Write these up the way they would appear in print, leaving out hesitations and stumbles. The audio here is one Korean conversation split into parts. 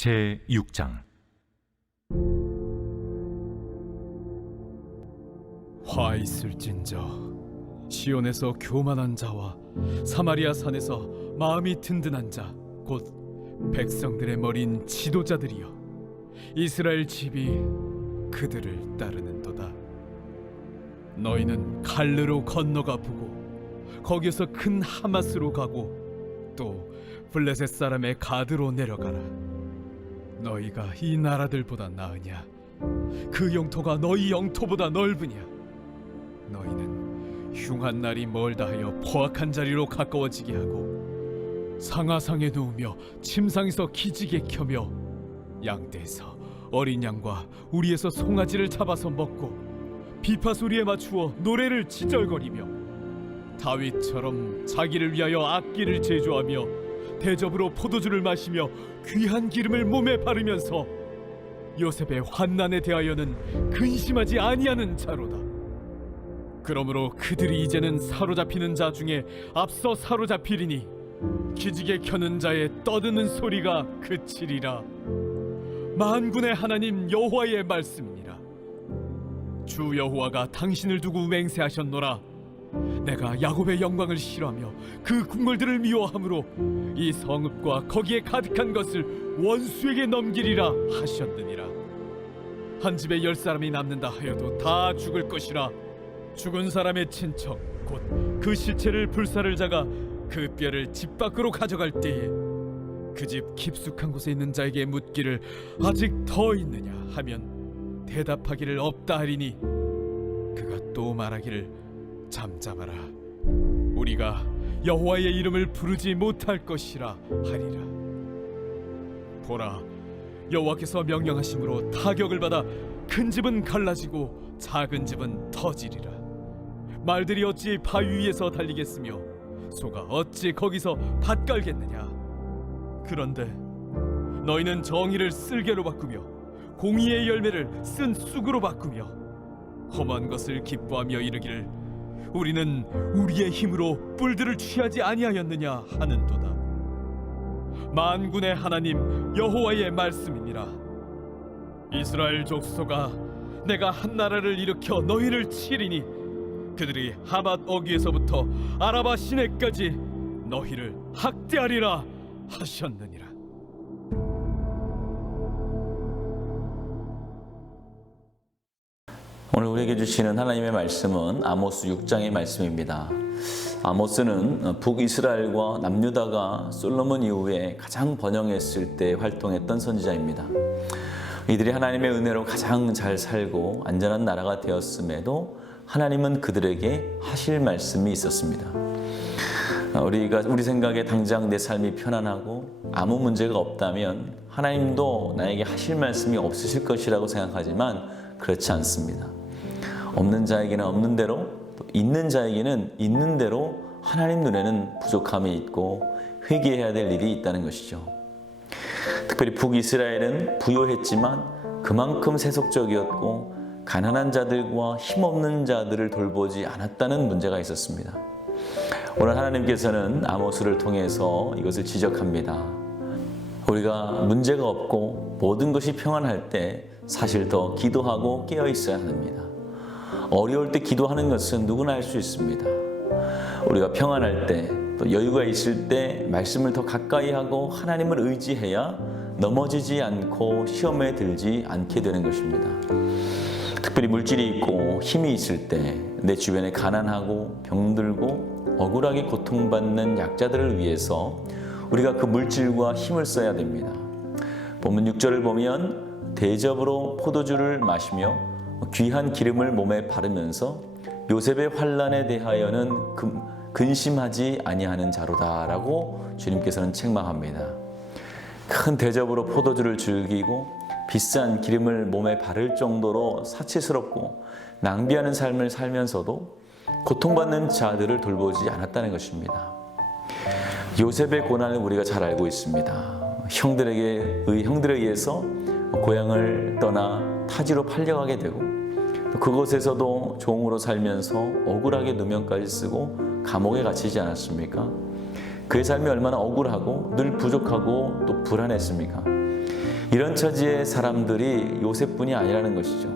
제6장. 화 있을진저 시온에서 교만한 자와 사마리아 산에서 마음이 든든한 자 곧 백성들의 머리인 지도자들이여, 이스라엘 집이 그들을 따르는도다. 너희는 갈르로 건너가 보고 거기서 큰 하마스로 가고 또 블레셋 사람의 가드로 내려가라. 너희가 이 나라들보다 나으냐? 그 영토가 너희 영토보다 넓으냐? 너희는 흉한 날이 멀다 하여 포악한 자리로 가까워지게 하고 상하상에 누우며 침상에서 기지개 켜며 양떼에서 어린 양과 우리에서 송아지를 잡아서 먹고 비파 소리에 맞추어 노래를 지절거리며 다윗처럼 자기를 위하여 악기를 제조하며 대접으로 포도주를 마시며 귀한 기름을 몸에 바르면서 요셉의 환난에 대하여는 근심하지 아니하는 자로다. 그러므로 그들이 이제는 사로잡히는 자 중에 앞서 사로잡히리니 기지개 켜는 자의 떠드는 소리가 그치리라. 만군의 하나님 여호와의 말씀이니라. 주 여호와가 당신을 두고 맹세하셨노라. 내가 야곱의 영광을 싫어하며 그 궁궐들을 미워함으로 이 성읍과 거기에 가득한 것을 원수에게 넘기리라 하셨느니라. 한 집에 10사람이 남는다 하여도 다 죽을 것이라. 죽은 사람의 친척 곧 그 시체를 불사를 자가 그 뼈를 집 밖으로 가져갈 때에 그 집 깊숙한 곳에 있는 자에게 묻기를 아직 더 있느냐 하면 대답하기를 없다 하리니 그가 또 말하기를 잠잠하라, 우리가 여호와의 이름을 부르지 못할 것이라 하리라. 보라, 여호와께서 명령하심으로 타격을 받아 큰 집은 갈라지고 작은 집은 터지리라. 말들이 어찌 바위 위에서 달리겠으며 소가 어찌 거기서 밭 깔겠느냐. 그런데 너희는 정의를 쓸개로 바꾸며 공의의 열매를 쓴 쑥으로 바꾸며 험한 것을 기뻐하며 이르기를 우리는 우리의 힘으로 뿔들을 취하지 아니하였느냐 하는도다. 만군의 하나님 여호와의 말씀이니라. 이스라엘 족속아, 내가 한 나라를 일으켜 너희를 치리니 그들이 하맛 어귀에서부터 아라바 시내까지 너희를 학대하리라 하셨느니라. 오늘 우리에게 주시는 하나님의 말씀은 아모스 6장의 말씀입니다. 아모스는 북이스라엘과 남유다가 솔로몬 이후에 가장 번영했을 때 활동했던 선지자입니다. 이들이 하나님의 은혜로 가장 잘 살고 안전한 나라가 되었음에도 하나님은 그들에게 하실 말씀이 있었습니다. 우리 생각에 당장 내 삶이 편안하고 아무 문제가 없다면 하나님도 나에게 하실 말씀이 없으실 것이라고 생각하지만 그렇지 않습니다. 없는 자에게는 없는 대로, 또 있는 자에게는 있는 대로 하나님 눈에는 부족함이 있고 회개해야 될 일이 있다는 것이죠. 특별히 북이스라엘은 부요했지만 그만큼 세속적이었고 가난한 자들과 힘없는 자들을 돌보지 않았다는 문제가 있었습니다. 오늘 하나님께서는 아모스를 통해서 이것을 지적합니다. 우리가 문제가 없고 모든 것이 평안할 때 사실 더 기도하고 깨어 있어야 합니다. 어려울 때 기도하는 것은 누구나 할 수 있습니다. 우리가 평안할 때, 또 여유가 있을 때 말씀을 더 가까이 하고 하나님을 의지해야 넘어지지 않고 시험에 들지 않게 되는 것입니다. 특별히 물질이 있고 힘이 있을 때 내 주변에 가난하고 병들고 억울하게 고통받는 약자들을 위해서 우리가 그 물질과 힘을 써야 됩니다. 본문 6절을 보면 대접으로 포도주를 마시며 귀한 기름을 몸에 바르면서 요셉의 환난에 대하여는 근심하지 아니하는 자로다라고 주님께서는 책망합니다. 큰 대접으로 포도주를 즐기고 비싼 기름을 몸에 바를 정도로 사치스럽고 낭비하는 삶을 살면서도 고통받는 자들을 돌보지 않았다는 것입니다. 요셉의 고난을 우리가 잘 알고 있습니다. 형들에 의해서 고향을 떠나 타지로 팔려가게 되고 그곳에서도 종으로 살면서 억울하게 누명까지 쓰고 감옥에 갇히지 않았습니까? 그의 삶이 얼마나 억울하고 늘 부족하고 또 불안했습니까? 이런 처지의 사람들이 요셉뿐이 아니라는 것이죠.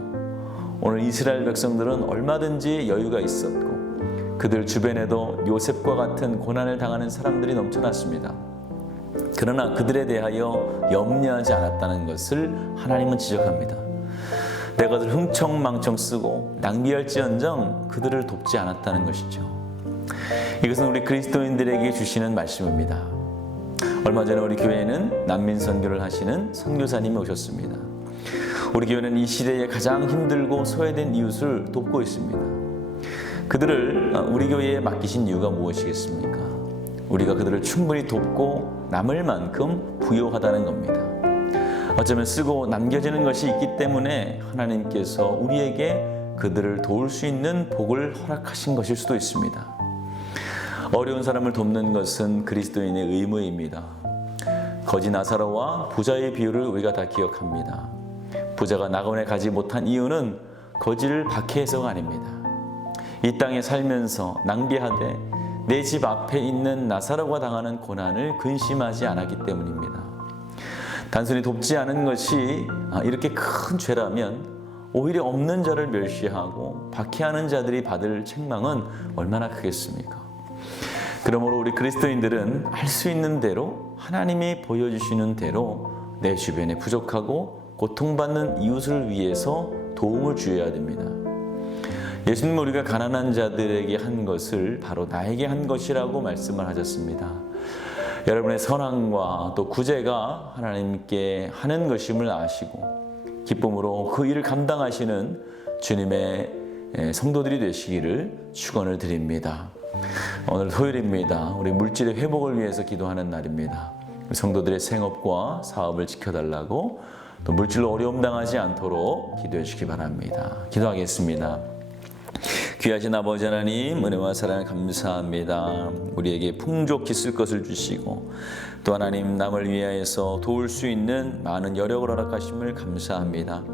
오늘 이스라엘 백성들은 얼마든지 여유가 있었고 그들 주변에도 요셉과 같은 고난을 당하는 사람들이 넘쳐났습니다. 그러나 그들에 대하여 염려하지 않았다는 것을 하나님은 지적합니다. 내가 그들 흥청망청 쓰고 낭비할지언정 그들을 돕지 않았다는 것이죠. 이것은 우리 그리스도인들에게 주시는 말씀입니다. 얼마 전에 우리 교회에는 난민 선교를 하시는 선교사님이 오셨습니다. 우리 교회는 이 시대에 가장 힘들고 소외된 이웃을 돕고 있습니다. 그들을 우리 교회에 맡기신 이유가 무엇이겠습니까? 우리가 그들을 충분히 돕고 남을 만큼 부요하다는 겁니다. 어쩌면 쓰고 남겨지는 것이 있기 때문에 하나님께서 우리에게 그들을 도울 수 있는 복을 허락하신 것일 수도 있습니다. 어려운 사람을 돕는 것은 그리스도인의 의무입니다. 거지 나사로와 부자의 비유를 우리가 다 기억합니다. 부자가 낙원에 가지 못한 이유는 거지를 박해해서가 아닙니다. 이 땅에 살면서 낭비하되 내 집 앞에 있는 나사로가 당하는 고난을 근심하지 않았기 때문입니다. 단순히 돕지 않은 것이 이렇게 큰 죄라면 오히려 없는 자를 멸시하고 박해하는 자들이 받을 책망은 얼마나 크겠습니까? 그러므로 우리 그리스도인들은 할 수 있는 대로 하나님이 보여주시는 대로 내 주변에 부족하고 고통받는 이웃을 위해서 도움을 주어야 됩니다. 예수님은 우리가 가난한 자들에게 한 것을 바로 나에게 한 것이라고 말씀을 하셨습니다. 여러분의 선함과 또 구제가 하나님께 하는 것임을 아시고 기쁨으로 그 일을 감당하시는 주님의 성도들이 되시기를 축원을 드립니다. 오늘 토요일입니다. 우리 물질의 회복을 위해서 기도하는 날입니다. 성도들의 생업과 사업을 지켜달라고 또 물질로 어려움 당하지 않도록 기도해 주시기 바랍니다. 기도하겠습니다. 귀하신 아버지 하나님, 은혜와 사랑을 감사합니다. 우리에게 풍족히 쓸 것을 주시고 또 하나님 남을 위하여서 도울 수 있는 많은 여력을 허락하심을 감사합니다.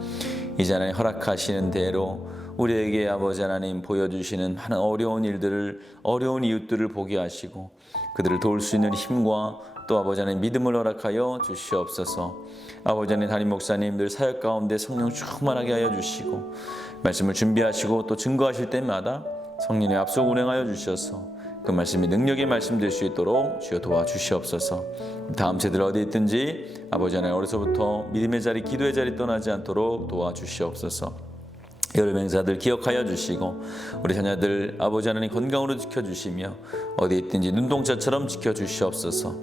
이제 하나님 허락하시는 대로 우리에게 아버지 하나님 보여주시는 많은 어려운 일들을, 어려운 이웃들을 보게 하시고 그들을 도울 수 있는 힘과 또 아버지 하나님 믿음을 허락하여 주시옵소서. 아버지 하나님 담임 목사님들 사역 가운데 성령 충만하게 하여 주시고 말씀을 준비하시고 또 증거하실 때마다 성령의 앞서 운행하여 주셔서 그 말씀이 능력의 말씀 될 수 있도록 주여 도와주시옵소서. 다음 세대들 어디 있든지 아버지 하나님 어려서부터 믿음의 자리, 기도의 자리 떠나지 않도록 도와주시옵소서. 여러 명사들 기억하여 주시고 우리 자녀들 아버지 하나님 건강으로 지켜주시며 어디 있든지 눈동자처럼 지켜주시옵소서.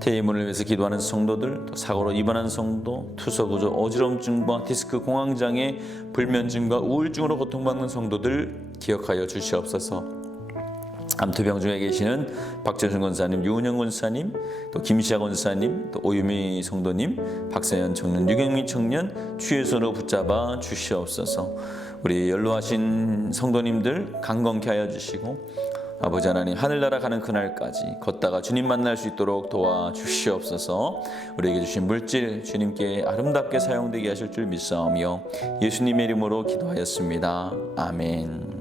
퇴임을 위해서 기도하는 성도들, 또 사고로 입원한 성도, 투서구조 어지럼증과 디스크 공황장애, 불면증과 우울증으로 고통받는 성도들 기억하여 주시옵소서. 암투병 중에 계시는 박재순 권사님, 유은영 권사님, 또 김시아 권사님, 또 오유미 성도님, 박세현 청년, 유경미 청년 주의 손으로 붙잡아 주시옵소서. 우리 연로하신 성도님들 강건케 하여 주시고 아버지 하나님 하늘나라 가는 그날까지 걷다가 주님 만날 수 있도록 도와주시옵소서. 우리에게 주신 물질 주님께 아름답게 사용되게 하실 줄 믿사오며 예수님의 이름으로 기도하였습니다. 아멘.